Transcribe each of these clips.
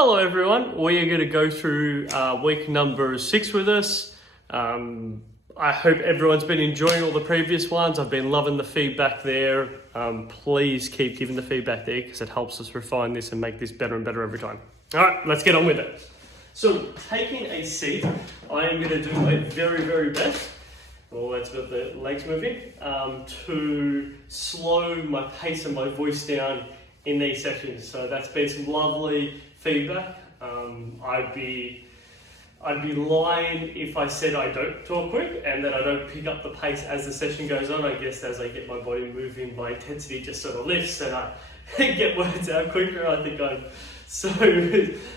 Hello everyone, we are going to go through week number 6 with us. I hope everyone's been enjoying all the previous ones. I've been loving the feedback there. Please keep giving the feedback there because it helps us refine this and make this better and better every time. Alright, let's get on with it. So taking a seat, I am going to do my very best, well that's got the legs moving, to slow my pace and my voice down in these sessions. So that's been some lovely feedback. I'd be lying if I said I don't talk quick and that I don't pick up the pace as the session goes on. I guess as I get my body moving, my intensity just sort of lifts and I get words out quicker. I think I'm so,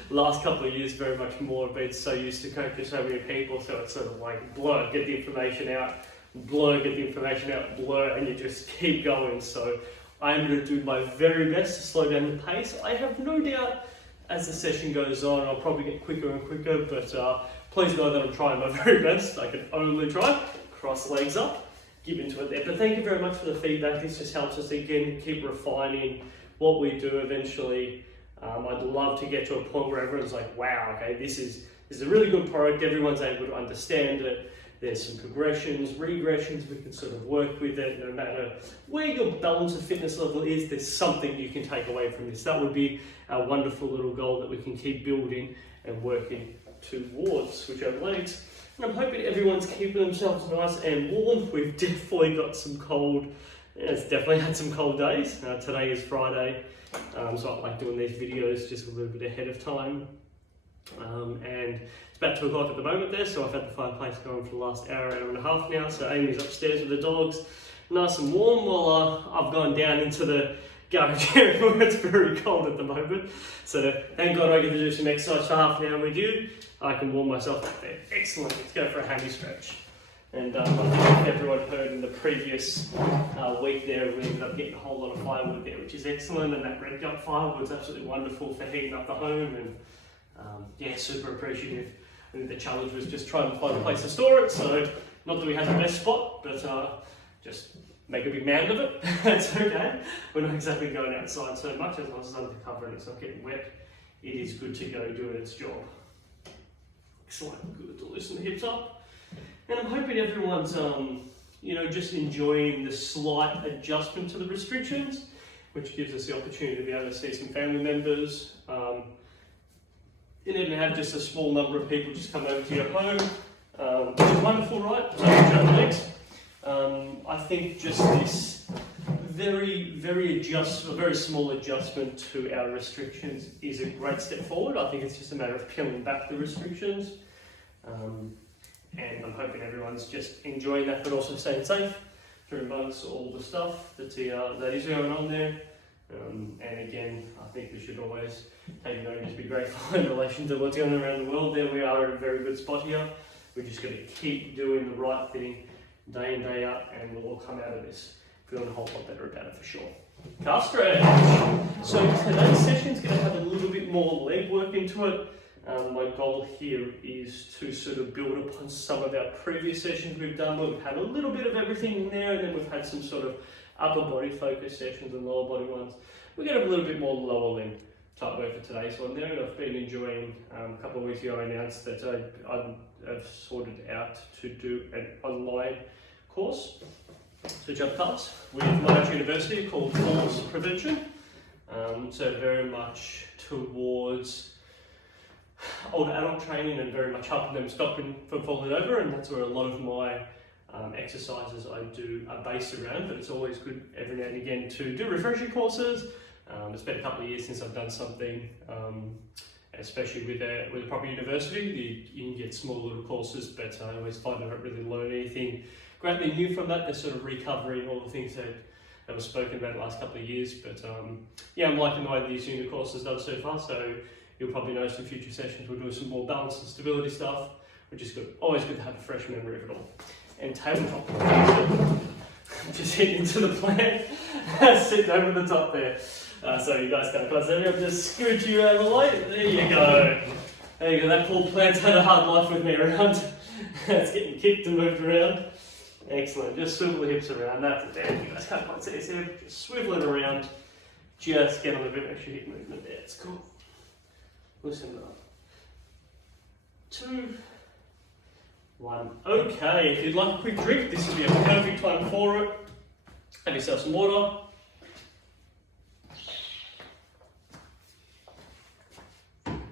last couple of years very much more, I've been so used to coaching so many people, so it's sort of like blur, get the information out, blur, get the information out, blur, and you just keep going. So I'm going to do my very best to slow down the pace. I have no doubt as the session goes on, I'll probably get quicker and quicker, but please know that I'm trying my very best. I can only try. Cross legs up, give into it there. But thank you very much for the feedback. This just helps us again keep refining what we do eventually. I'd love to get to a point where everyone's like, wow, okay, this is a really good product. Everyone's able to understand it. There's some progressions, regressions, we can sort of work with it. No matter where your balance of fitness level is, there's something you can take away from this. That would be a wonderful little goal that we can keep building and working towards, whichever leads. And I'm hoping everyone's keeping themselves nice and warm. We've definitely got some cold, it's definitely had some cold days. Today is Friday, so I like doing these videos just a little bit ahead of time. And it's about 2 o'clock at the moment there, so I've had the fireplace going for the last hour and a half now. So Amy's upstairs with the dogs, nice and warm, while I've gone down into the garage area where it's very cold at the moment. So thank God I get to do some exercise for half an hour with you. I can warm myself up there. Excellent, let's go for a hammy stretch. And I think everyone heard in the previous week there, we ended up getting a whole lot of firewood there, which is excellent, and that red gut firewood's absolutely wonderful for heating up the home. And yeah, super appreciative. I think the challenge was just trying to find a place to store it, so not that we had the best spot, but just make a big mound of it. That's okay. We're not exactly going outside so much, as long as it's under cover and it's not getting wet. It is good to go doing its job. Excellent, good to loosen the hips up. And I'm hoping everyone's just enjoying the slight adjustment to the restrictions, which gives us the opportunity to be able to see some family members. You need to have just a small number of people just come over to your home, which is wonderful, right? So legs. I think just this very small adjustment to our restrictions is a great step forward. I think it's just a matter of peeling back the restrictions. And I'm hoping everyone's just enjoying that, but also staying safe through amongst all the stuff that is going on there. And again, I think we should always take a note and just be grateful in relation to what's going on around the world. There we are in a very good spot here. We're just going to keep doing the right thing day in, day out, and we'll all come out of this feeling a whole lot better about it for sure. Calf stretch. So today's session is going to have a little bit more leg work into it. My goal here is to sort of build upon some of our previous sessions we've done, where we've had a little bit of everything in there, and then we've had some sort of upper body focus sessions and lower body ones. We're going to have a little bit more lower limb type work for today's one there, and I've been enjoying, a couple of weeks ago I announced that I've sorted out to do an online course, so jump class, with Monash University called Falls Prevention. So very much towards older adult training and very much helping them stop from falling over, and that's where a lot of my exercises I do are based around. But it's always good every now and again to do refresher courses. It's been a couple of years since I've done something, especially with a proper university. You can get small little courses, but I always find I don't really learn anything greatly new from that. They're sort of recovering all the things that were spoken about the last couple of years. But yeah, I'm liking the way these unit courses done so far. So you'll probably notice in future sessions we'll do some more balance and stability stuff, which is good. Always good to have a fresh memory of it all. And tabletop. Just hitting into the plant, sitting over the top there. So you guys can't see me, I'll just scooch you out of the way. There you go. There you go, that poor plant's had a hard life with me around. It's getting kicked and moved around. Excellent, just swivel the hips around, that's it there. You guys can't quite see this here, just swivel it around. Just get a little bit of extra hip movement there, it's cool. Loosen up. 2, 1. Okay, if you'd like a quick drink, this would be a perfect time for it. Have yourself some water.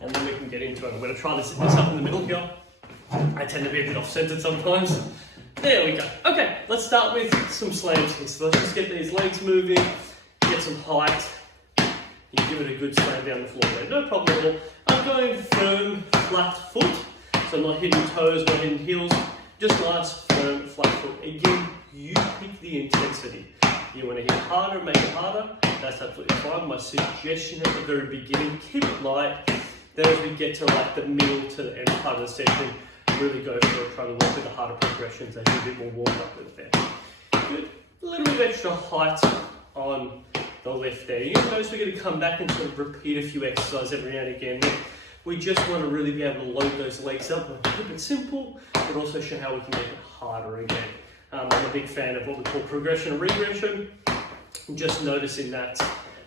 And then we can get into it. I'm going to try to sit this up in the middle here. I tend to be a bit off-centered sometimes. There we go. Okay, let's start with some slams here. So let's just get these legs moving, get some height. You give it a good slam down the floor there, no problem at all. I'm going firm, flat foot. So I'm not hitting toes, not hitting heels. Just nice, firm, flat foot. Again, you pick the intensity. You want to hit harder, make it harder. That's absolutely fine. My suggestion at the very beginning, keep it light. Then as we get to like the middle to the end part of the session, really go for it, try to work with the harder progressions and a bit more warm up with it there. Good. A little bit of extra height on the lift there. You notice we're going to come back and sort of repeat a few exercises every now and again. We just want to really be able to load those legs up and keep it simple, but also show how we can make it harder again. I'm a big fan of what we call progression and regression. Just noticing that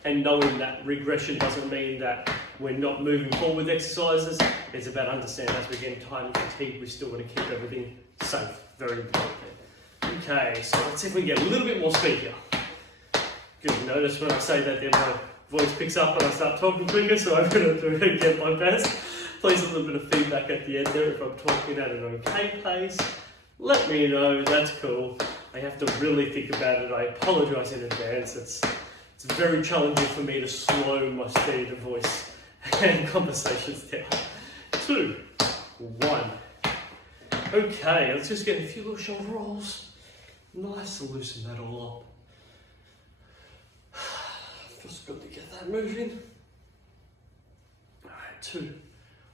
and knowing that regression doesn't mean that we're not moving forward with exercises. It's about understanding as we're getting tired and fatigued, we still want to keep everything safe. Very important. Okay, so let's see if we can get a little bit more speed here. Good, notice when I say that then my voice picks up and I start talking quicker, so I'm going to do it again my best. Please a little bit of feedback at the end there if I'm talking at an okay pace. Let me know, that's cool. I have to really think about it. I apologise in advance. It's very challenging for me to slow my speed of voice and conversations down. 2, 1. Okay, let's just get a few little shoulder rolls. Nice to loosen that all up. Feels good to get that moving. Alright, 2,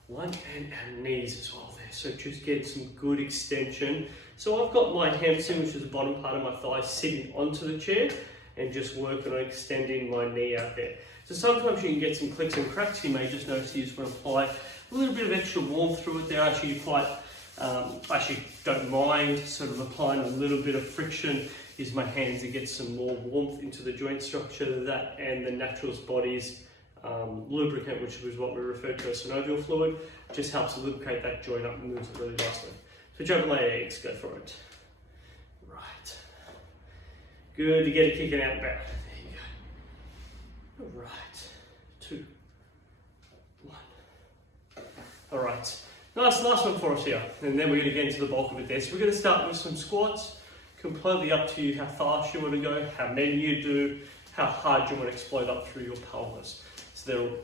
1, and our knees as well there. So just get some good extension. So I've got my hamstring, which is the bottom part of my thigh, sitting onto the chair and just working on extending my knee out there. So sometimes you can get some clicks and cracks. You may just notice you just want to apply a little bit of extra warmth through it there. Actually, actually don't mind sort of applying a little bit of friction. Use my hands to get some more warmth into the joint structure, that and the naturalist body's lubricant, which is what we refer to as synovial fluid, just helps to lubricate that joint up and moves it really nicely. Switch over legs, go for it. Right. Good, to get it kicking out back. There you go. Alright. 2, 1. Alright. Nice one for us here. And then we're going to get into the bulk of it there. So we're going to start with some squats. Completely up to you how fast you want to go, how many you do, how hard you want to explode up through your pelvis. So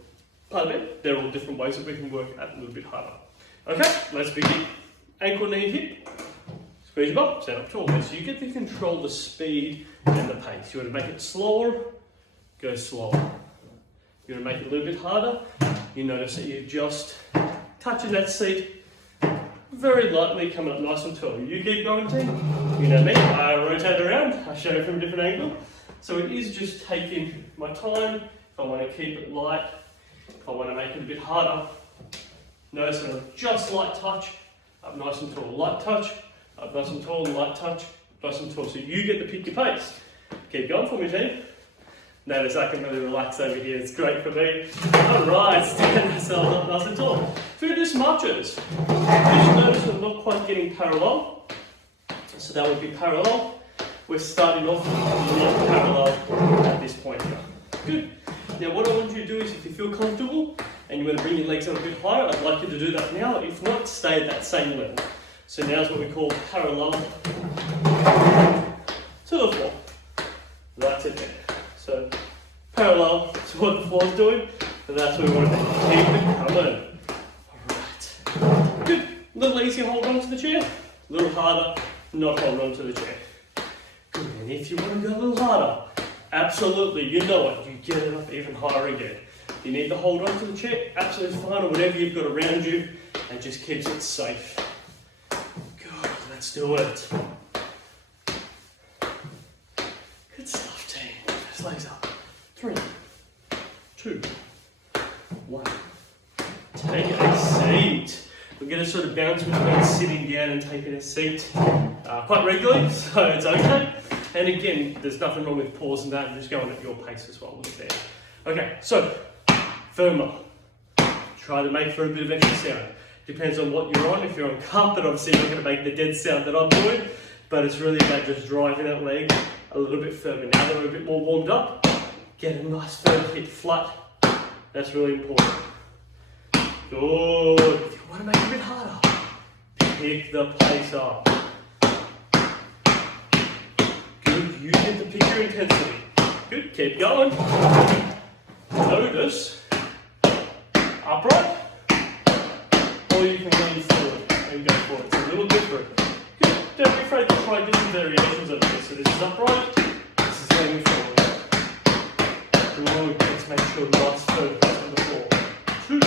they're all different ways that we can work at a little bit harder. Okay, let's begin. Ankle, knee, hip. Squeeze your butt, stand up tall. So you get to control the speed and the pace. You want to make it slower, go slower. You want to make it a little bit harder. You notice that you're just touching that seat very lightly, coming up nice and tall. You keep going, team. You know me, I rotate around, I show it from a different angle. So it is just taking my time. If I want to keep it light, if I want to make it a bit harder, notice that I'm just light touch, up nice and tall, light touch, up nice and tall, light touch, nice and tall. So you get to pick your pace. Keep going for me, team. Notice I can really relax over here, it's great for me. Alright, stand ourselves up nice and tall. So we're going to do some marches. Just notice I'm not quite getting parallel. So that would be parallel. We're starting off not parallel at this point here. Good. Now what I want you to do is, if you feel comfortable and you want to bring your legs up a bit higher, I'd like you to do that now. If not, stay at that same level. So now is what we call parallel to the floor. That's it there. So parallel to what the floor's doing, and that's what we want to keep it coming. Alright. Good. A little easier hold on to the chair, a little harder not hold on to the chair. Good. And if you want to go a little harder, absolutely, you know it, you get it up even higher again. You need to hold on to the chair, absolutely fine, or whatever you've got around you, and just keeps it safe. Good, let's do it. Good stuff, team. Just legs up. 3, 2, 1. Take a seat. We're going to sort of bounce between sitting down and taking a seat quite regularly, so it's okay. And again, there's nothing wrong with pausing that and just going at your pace as well with there. Okay, so firmer, try to make for a bit of extra sound. Depends on what you're on. If you're on carpet, obviously you're not going to make the dead sound that I'm doing, but it's really about just driving that leg a little bit further. Now that we're a bit more warmed up, get a nice firm hip flat. That's really important. Good. If you want to make it a bit harder, pick the pace up. Good. You get to pick your intensity. Good. Keep going. Notice upright, or you can lean forward and go for it. It's a little different. Good. Don't be afraid to try different variations of this. So this is upright, this is leaning forward. Good. Let's make sure nice firm press on the floor. 2,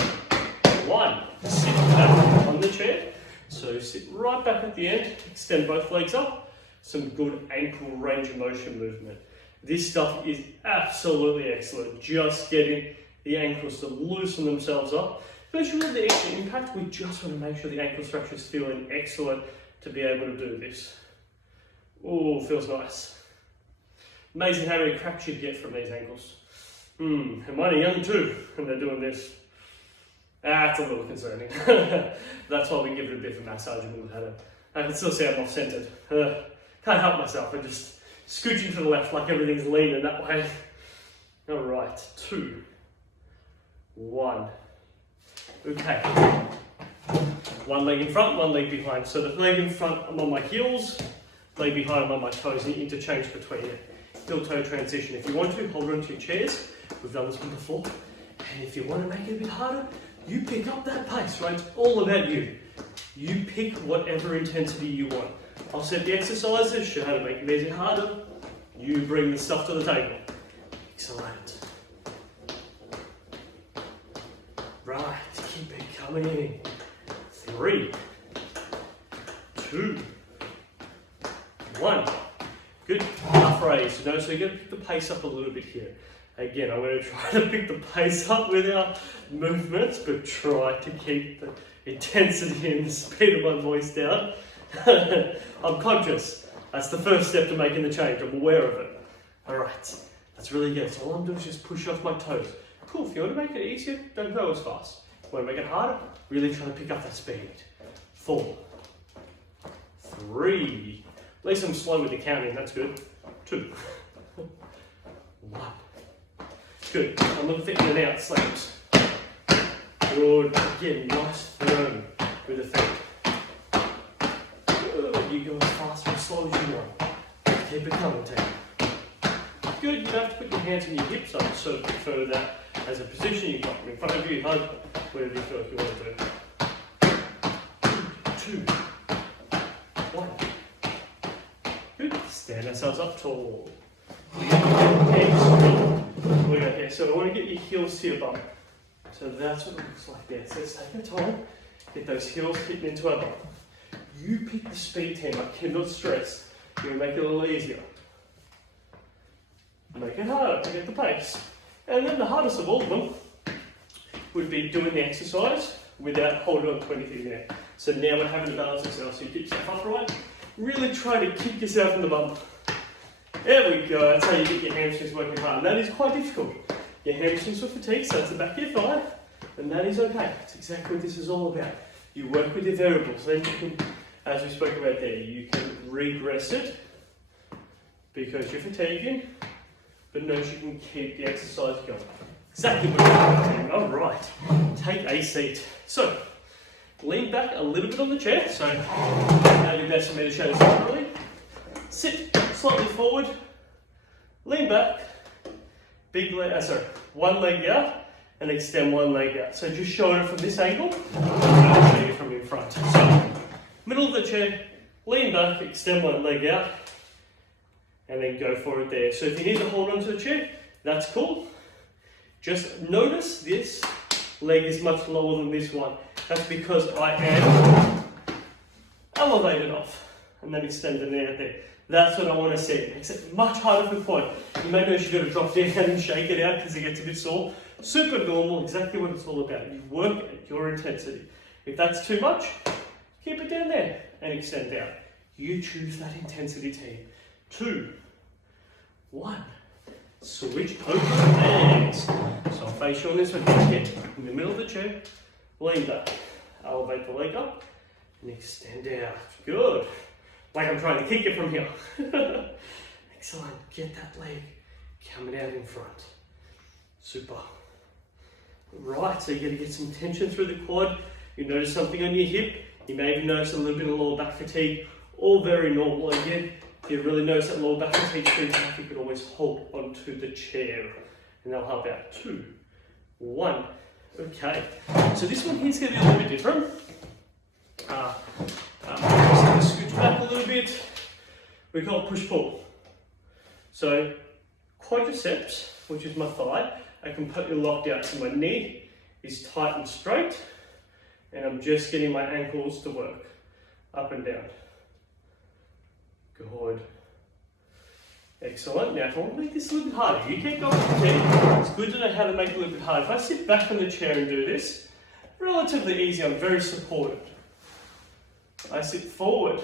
1. Sit back on the chair. So sit right back at the end. Extend both legs up. Some good ankle range of motion movement. This stuff is absolutely excellent. Just getting the ankles to loosen themselves up. First, you have the extra impact. We just want to make sure the ankle structure is feeling excellent to be able to do this. Oh, feels nice. Amazing how many cracks you get from these ankles. And mine are young too, and they're doing this. That's a little concerning. That's why we give it a bit of a massage and we've had it. I can still see I'm off-centered. Can't help myself. I just scooching to the left like everything's leaning that way. All right, 2, 1. Okay. One leg in front, one leg behind. So the leg in front, I'm on my heels. Leg behind, I'm on my toes, and interchange between it. Heel-toe transition. If you want to, hold on to your chairs. We've done this one before. And if you want to make it a bit harder, you pick up that pace, right? It's all about you. You pick whatever intensity you want. I'll set the exercises, show how to make it easier, harder. You bring the stuff to the table. Excellent. Right, keep it coming in. 3, 2, 1. Good. Half raise. Notice so you're going to pick the pace up a little bit here. Again, I'm going to try to pick the pace up with our movements, but try to keep the intensity and the speed of my voice down. I'm conscious. That's the first step to making the change. I'm aware of it. Alright, that's really good. So all I'm doing is just push off my toes. Cool, if you want to make it easier, don't go as fast. If you want to make it harder, really try to pick up that speed. 4, 3, at least I'm slow with the counting, that's good. 2, 1. Good, I'm looking for in and out slams. Good, again, nice firm with the feet. Good, you go as fast or as slow as you want. Keep it coming, team. Good, you don't have to put your hands on your hips, I just sort of prefer that as a position. You've got them in front of you, hug, whatever you feel like you want to do. 2, 1. Good, stand ourselves up tall. We go here. So I want to get your heels to your bum. So that's what it looks like there. So let's take our time, get those heels hitting into our bum. You pick the speed, team. I cannot stress. You're going to make it a little easier. Make it harder to get the pace. And then the hardest of all of them would be doing the exercise without holding on to anything there. So now we're having to balance ourselves. So you keep yourself upright. Really try to kick yourself in the bum. There we go. That's how you get your hamstrings working hard. And that is quite difficult. Your hamstrings are fatigued, so that's the back of your thigh. And that is okay. That's exactly what this is all about. You work with your variables. Then you can, as we spoke about there, you can regress it because you're fatiguing. But notice you can keep the exercise going. Exactly what you're doing. All right. Take a seat. So, lean back a little bit on the chair. So, maybe best for me to show this properly. Sit slightly forward. Lean back. Big leg. One leg out, and extend one leg out. So just showing it from this angle. I'll show you from in front. So, middle of the chair. Lean back. Extend one leg out. And then go for it there. So if you need to hold onto the chair, that's cool. Just notice this leg is much lower than this one. That's because I am elevated off and then extending it out there. That's what I want to see. It makes it much harder for quad. You may notice you've got to drop down and shake it out because it gets a bit sore. Super normal, exactly what it's all about. You work at your intensity. If that's too much, keep it down there and extend out. You choose that intensity, team. 2, 1. Switch over the legs. So I'll face you on this one. Get in the middle of the chair. lean back, elevate the leg up, and extend out. Good. Like I'm trying to kick it from here. Excellent. Get that leg coming out in front. Super. Right, so you're going to get some tension through the quad. You notice something on your hip. You may even notice a little bit of lower back fatigue. All very normal. Again, if you really notice that lower back fatigue shoots up, you could always hold onto the chair. And that'll help out. 2, 1. Okay. So this one here's going to be a little bit different. Just scooch back a little bit. We call it push-pull. So quadriceps, which is my thigh, I completely locked out. So my knee is tight and straight, and I'm just getting my ankles to work up and down. Good. Excellent. Now, if I want to make this a little bit harder, you keep going with the chair. It's good to know how to make it a little bit harder. If I sit back on the chair and do this, relatively easy. I'm very supported. I sit forward.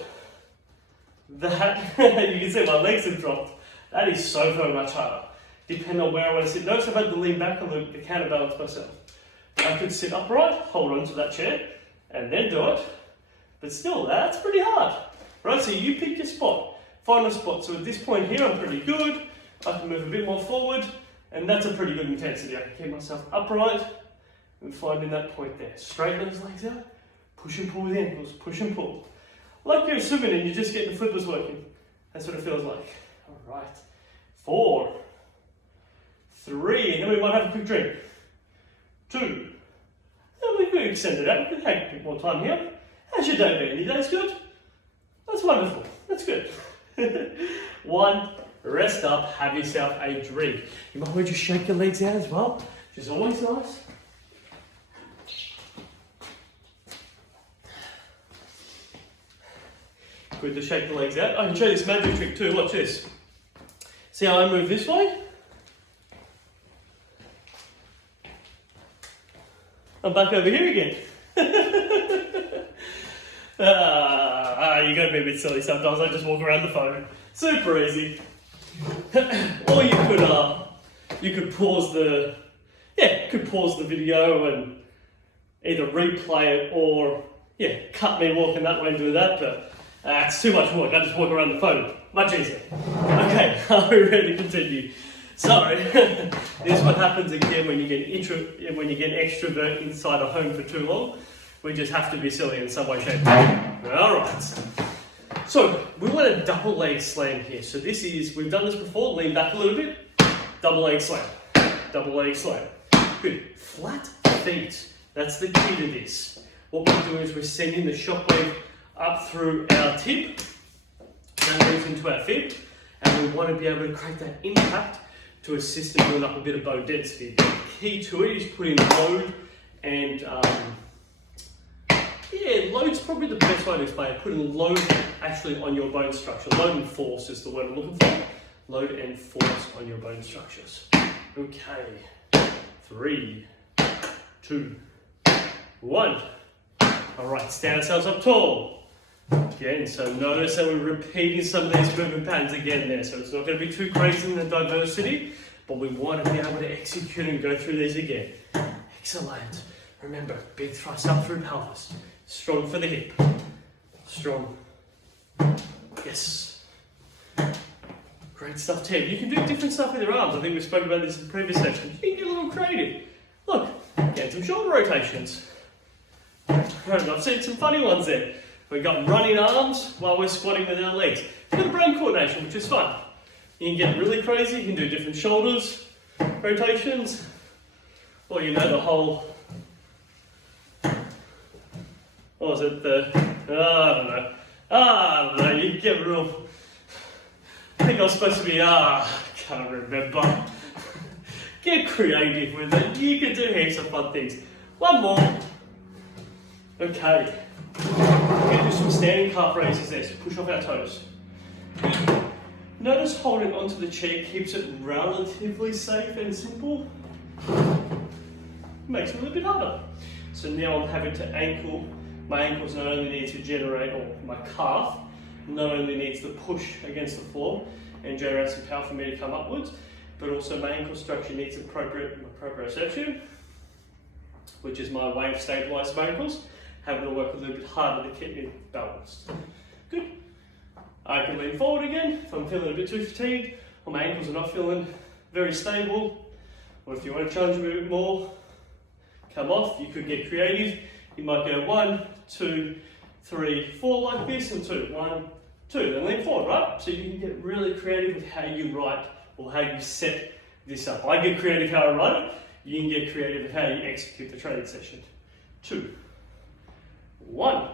That, you can see my legs have dropped. That is so very much harder. Depending on where I want to sit. Notice I've had to lean back a little bit to counterbalance myself. I could sit upright, hold on to that chair, and then do it. But still, that's pretty hard. Right, so you pick your spot. Find a spot. So at this point here, I'm pretty good. I can move a bit more forward, and that's a pretty good intensity. I can keep myself upright and finding that point there. Straighten those legs out. Push and pull with the ankles, push and pull. Like you're swimming and you're just getting the flippers working. That's what it feels like. All right. 4, 3, and then we might have a quick drink. 2, and we can extend it out. We can take a bit more time here. How's your day been? Your day's good? That's wonderful. That's good. 1, rest up, have yourself a drink. You might want to just shake your legs out as well, which is always nice. Good to shake the legs out. I can show you this magic trick too. Watch this. See how I move this way? I'm back over here again. You're going to be a bit silly sometimes. I just walk around the phone. Super easy. Or you could pause the video and either replay it or cut me walking that way and do that. But it's too much work. I just walk around the phone. Much easier. Okay, are we ready to continue? So, this is what happens again when you get extrovert inside a home for too long. We just have to be silly in some way, shape. Alright. So, we want a double leg slam here. So this is, we've done this before, lean back a little bit, double leg slam, double leg slam. Good. Flat feet. That's the key to this. What we're doing is we're sending the shockwave up through our tip, and moves into our feet, and we want to be able to create that impact to assist in building up a bit of bone density. The key to it is putting load and load's probably the best way to explain it. Putting load actually on your bone structure. Load and force is the word I'm looking for. Load and force on your bone structures. Okay. 3, 2, 1. All right, stand ourselves up tall. Again, so notice that we're repeating some of these movement patterns again there. So it's not going to be too crazy in the diversity, but we want to be able to execute and go through these again. Excellent. Remember, big thrust up through pelvis. Strong for the hip. Strong. Yes. Great stuff, Ted. You can do different stuff with your arms. I think we spoke about this in the previous section. You can get a little creative. Look, get some shoulder rotations. I've seen some funny ones there. We've got running arms while we're squatting with our legs. A bit of brain coordination, which is fun. You can get really crazy. You can do different shoulders rotations. Or the whole... What was it? I don't know. You get real... I think I was supposed to be... can't remember. Get creative with it. You can do heaps of fun things. One more. Okay. We're going to do some standing calf raises there, so push off our toes. Notice holding onto the chair keeps it relatively safe and simple. Makes it a little bit harder. So now I'm having to ankle. My ankles not only need to generate, or my calf not only needs to push against the floor and generate some power for me to come upwards, but also my ankle structure needs appropriate proprioception. which is my way of stabilising my ankles, having to work a little bit harder to keep me balanced. Good. I can lean forward again if I'm feeling a bit too fatigued, or my ankles are not feeling very stable, or if you want to challenge me a bit more, come off. You could get creative. You might go 1, 2, 3, 4 like this, and 2. 1, 2, then lean forward, right? So you can get really creative with how you write or how you set this up. I get creative how I write it. You can get creative with how you execute the training session. 2, 1.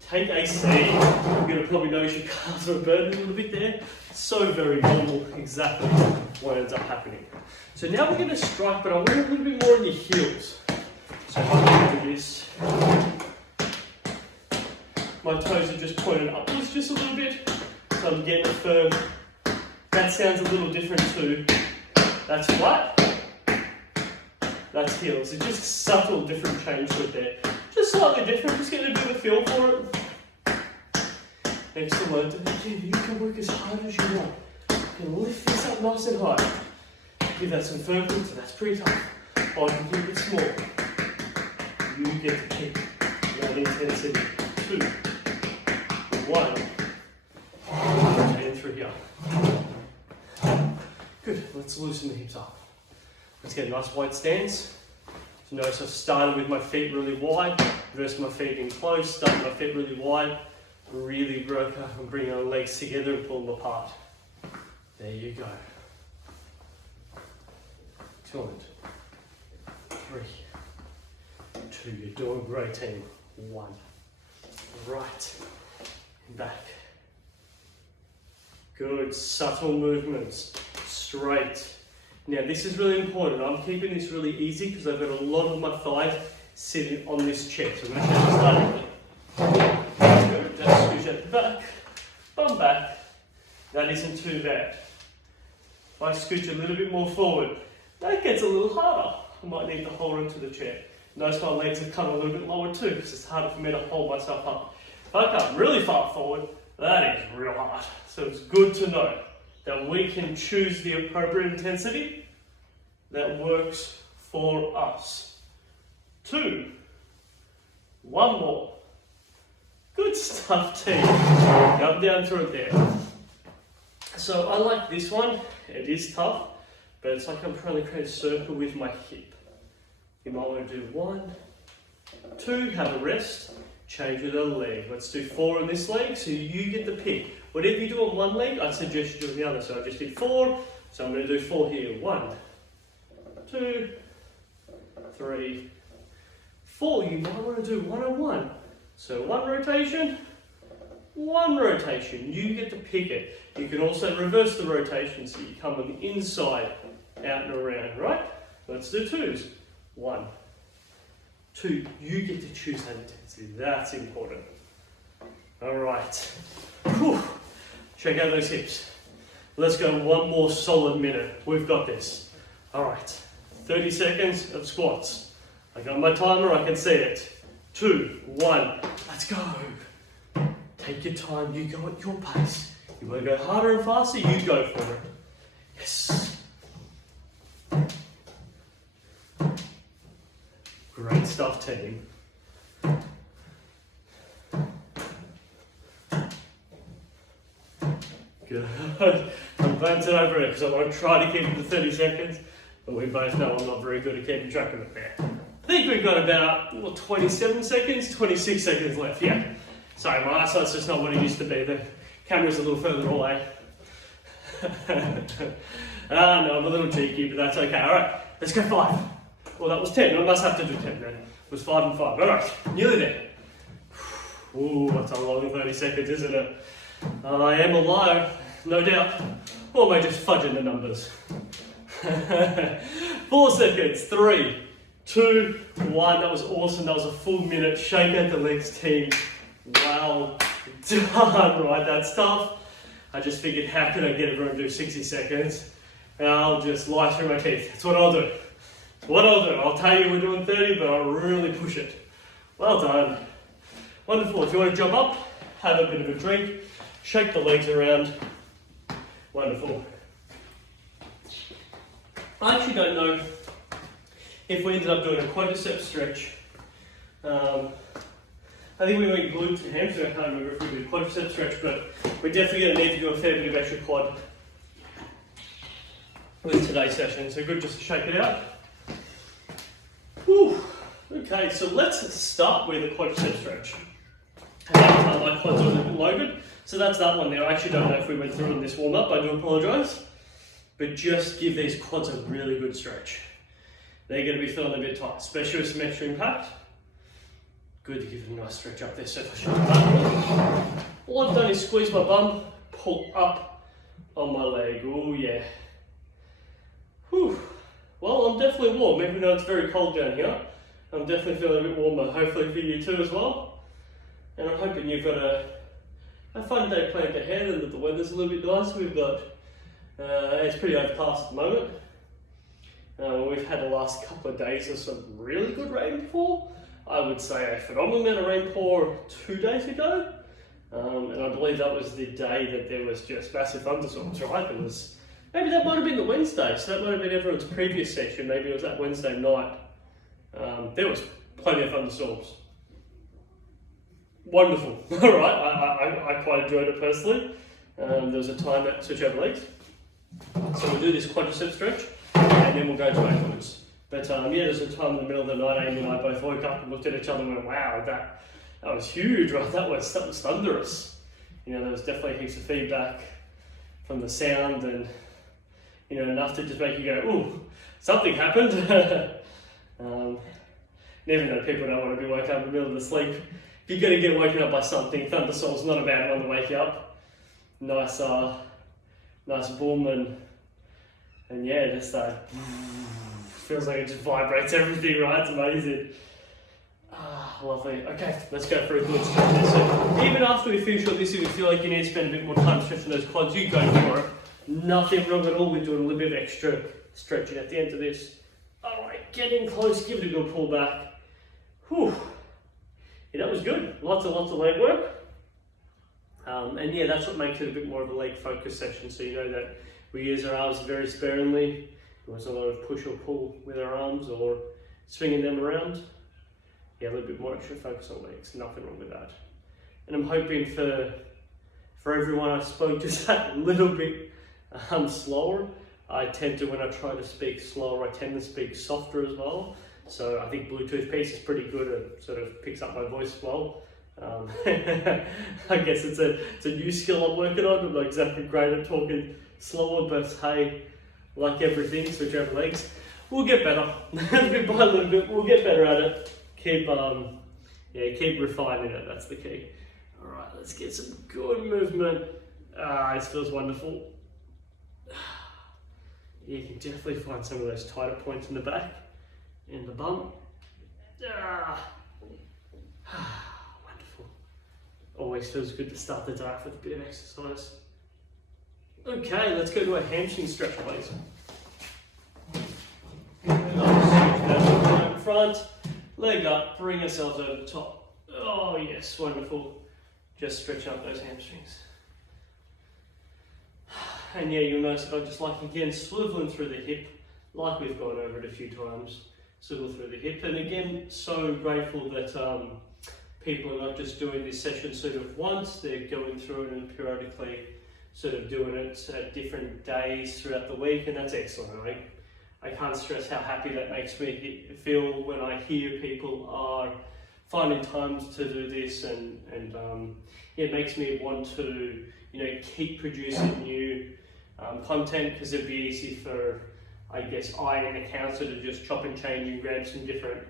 Take a seat. You're going to probably notice your calves are burning a little bit there. So very normal, exactly what ends up happening. So now we're going to strike, but I want a little bit more in your heels. So if I do this, my toes are just pointed upwards just a little bit, so I'm getting it firm. That sounds a little different too. That's flat, that's heels. It's just subtle different change to it there. Just slightly different, just getting a bit of a feel for it. Excellent. And again, you can work as hard as you want. You can lift this up nice and high. Give that some firm grip, so that's pretty tough. Or I can keep it small. You get to keep that intensity. 2, 1. And 3 here. Good. Let's loosen the hips up. Let's get a nice wide stance. So notice I've started with my feet really wide, reverse my feet in close, starting my feet really wide, really work up and bring our legs together and pull them apart. There you go. Excellent. 3, 2, you're doing great, team. 1. Right, and back. Good, subtle movements, straight. Now this is really important. I'm keeping this really easy because I've got a lot of my thighs sitting on this chair. So I'm going to show you starting. Good, just squish at the back, bum back. That isn't too bad. If I scooch a little bit more forward, that gets a little harder. I might need to hold onto the chair. Notice my legs have come a little bit lower too because it's harder for me to hold myself up. If I come really far forward, that is real hard. So it's good to know that we can choose the appropriate intensity that works for us. 2, 1 more. Good stuff, team. Come down through it there. So I like this one. It is tough, but it's like I'm trying to create a circle with my hip. You might want to do 1, 2, have a rest, change with the leg. Let's do 4 on this leg, so you get the pick. Whatever you do on one leg, I suggest you do on the other. So I just did 4, so I'm going to do 4 here. 1, 2, 3, 4. You might want to do 1 on 1. So 1 rotation, 1 rotation. You get to pick it. You can also reverse the rotation, so you come on the inside, out and around, right? Let's do 2s. 1, 2, you get to choose that intensity. That's important. All right. Whew. Check out those hips. Let's go 1 more solid minute. We've got this. All right. 30 seconds of squats. I got my timer, I can see it. 2, 1, let's go. Take your time, you go at your pace. You want to go harder and faster, you go for it. Yes. Great stuff, team. Good. I'm glancing over it because I want to try to keep it to 30 seconds, but we both know I'm not very good at keeping track of it there. I think we've got about 27 seconds, 26 seconds left. Yeah. Sorry, my eyesight's just not what it used to be. The camera's a little further away. No, I'm a little cheeky, but that's okay. All right, let's go 5. Well, that was 10. I must have to do 10 then. It was 5 and 5. All right, nearly there. Ooh, that's a long 30 seconds, isn't it? I am alive, no doubt. Or am I just fudging the numbers? 4 seconds. 3, 2, 1. That was awesome. That was a full minute. Shake out the legs, team. Well done. Right, that's tough. I just figured, how can I get everyone to do 60 seconds? And I'll just lie through my teeth. That's what I'll do. What I'll do, I'll tell you we're doing 30, but I'll really push it. Well done. Wonderful. If you want to jump up, have a bit of a drink, shake the legs around. Wonderful. I actually don't know if we ended up doing a quadricep stretch. I think we went glute to hamstring. I can't remember if we did quadricep stretch, but we're definitely going to need to do a fair bit of extra quad with today's session. So good just to shake it out. Whew. Okay, so let's start with a quadricep stretch. And my quads are a little bit loaded, so that's that one there. I actually don't know if we went through in this warm up. I do apologise, but just give these quads a really good stretch. They're going to be feeling a bit tight, especially with some extra impact. Good to give it a nice stretch up there. So if I should all I've done is squeeze my bum, pull up on my leg. Oh yeah. Whew. Well, I'm definitely warm, even though it's very cold down here. I'm definitely feeling a bit warmer, hopefully for you too as well. And I'm hoping you've got a fun day planned ahead and that the weather's a little bit nice. We've got, it's pretty overcast at the moment. We've had the last couple of days of some really good rainfall. I would say a phenomenal amount of rainfall 2 days ago. And I believe that was the day that there was just massive thunderstorms, right? It was, maybe that might have been the Wednesday, so that might have been everyone's previous session. Maybe it was that Wednesday night. There was plenty of thunderstorms. Wonderful, all right, I quite enjoyed it personally. There was a time at switch over legs. So we'll do this quadricep stretch and then we'll go to our glutes. But yeah, there's a time in the middle of the night, Amy and I both woke up and looked at each other and went, wow, that was huge, right? That was thunderous. You know, there was definitely heaps of feedback from the sound and, you know, enough to just make you go, ooh, something happened. Even though people don't want to be woken up in the middle of the sleep, if you're going to get woken up by something, thunderstorm's not a bad one to wake you up. Nice boom and yeah, just feels like it just vibrates everything, right? It's amazing. Lovely. Okay, let's go for a good stretch. So even after we finish with this, if you feel like you need to spend a bit more time stretching those quads, you go for it. Nothing wrong at all with doing a little bit of extra stretching at the end of this. All right, get in close, give it a good pull back. Whew. Yeah, that was good. Lots of leg work. And yeah, that's what makes it a bit more of a leg focused session. So you know that we use our arms very sparingly. There was a lot of push or pull with our arms or swinging them around. Yeah, a little bit more extra focus on legs. Nothing wrong with that. And I'm hoping for everyone I spoke just that little bit slower. I tend to, when I try to speak slower, I tend to speak softer as well. So I think Bluetooth piece is pretty good. It sort of picks up my voice well. I guess it's a new skill I'm working on. I'm not exactly great at talking slower, but hey, like everything, switch over legs. We'll get better. Bit by a little bit, we'll get better at it. Keep refining it, that's the key. All right, let's get some good movement. This feels wonderful. You can definitely find some of those tighter points in the back and the bum. Wonderful. Always feels good to start the day with a bit of exercise. Okay, let's go to a hamstring stretch, please. In front, leg up, bring ourselves over the top. Oh yes, wonderful. Just stretch up those hamstrings. And yeah, you'll notice that I just like, again, swiveling through the hip, like we've gone over it a few times. Swivel through the hip. And again, so grateful that people are not just doing this session sort of once, they're going through it and periodically sort of doing it at different days throughout the week, and that's excellent. I can't stress how happy that makes me feel when I hear people are finding times to do this, and it makes me want to, you know, keep producing new content, because it'd be easy for, I guess, I and a counselor to just chop and change and grab some different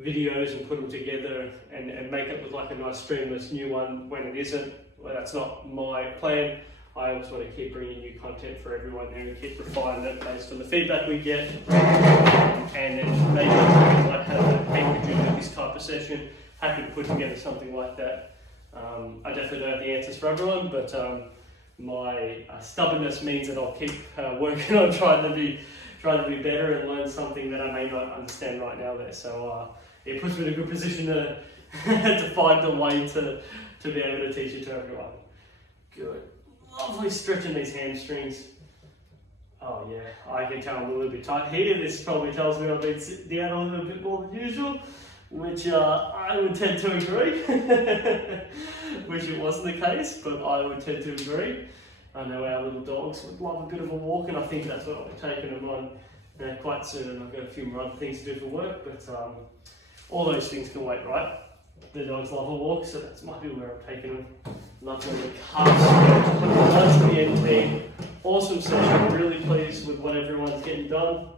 videos and put them together and make it look like a nice streamless new one when it isn't. Well, that's not my plan. I always want to keep bringing new content for everyone there and keep refining it based on the feedback we get. And then maybe like how people do this type of session, happy to put together something like that. I definitely don't have the answers for everyone, but my stubbornness means that I'll keep working on trying to be better and learn something that I may not understand right now there. So it puts me in a good position to to find a way to be able to teach it to everyone. Good. Lovely stretching these hamstrings. Oh yeah, I can tell I'm a little bit tight here. This probably tells me I've been sitting down a little bit more than usual, which I would tend to agree. Wish it wasn't the case, but I would tend to agree. I know our little dogs would love a bit of a walk, and I think that's what I'll be taking them on quite soon. I've got a few more other things to do for work, but all those things can wait, right? The dogs love a walk, so that might be where I'm taking them. Lovely calf stretch, lunch BNT. Awesome session, really pleased with what everyone's getting done.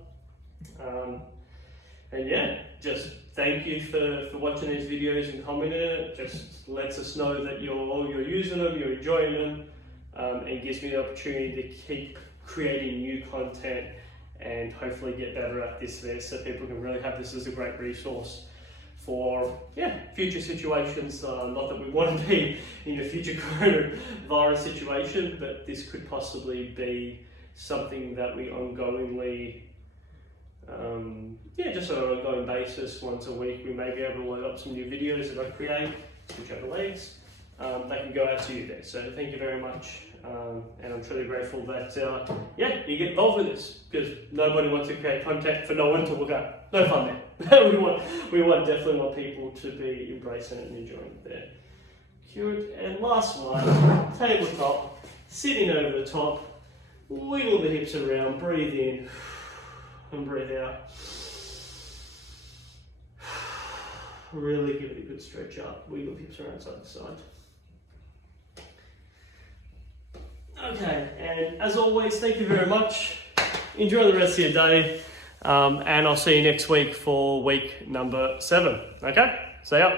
And yeah, just thank you for watching these videos and commenting it. It just lets us know that you're using them, you're enjoying them, and gives me the opportunity to keep creating new content and hopefully get better at this there, so people can really have this as a great resource for future situations. Not that we want to be in a future coronavirus situation, but this could possibly be something that we ongoingly, just on an ongoing basis, once a week, we may be able to load up some new videos that I create, switch over legs. They can go out to you there. So thank you very much, and I'm truly grateful that you get involved with this, because nobody wants to create content for no one to look at. No fun there. we definitely want people to be embracing it and enjoying it there. Cute. And last one, tabletop, sitting over the top, wiggle the hips around, breathe in and breathe out. Really give it a good stretch up, wiggle the hips around side to side. Okay, and as always, thank you very much. Enjoy the rest of your day, and I'll see you next week for week number 7. Okay, see ya.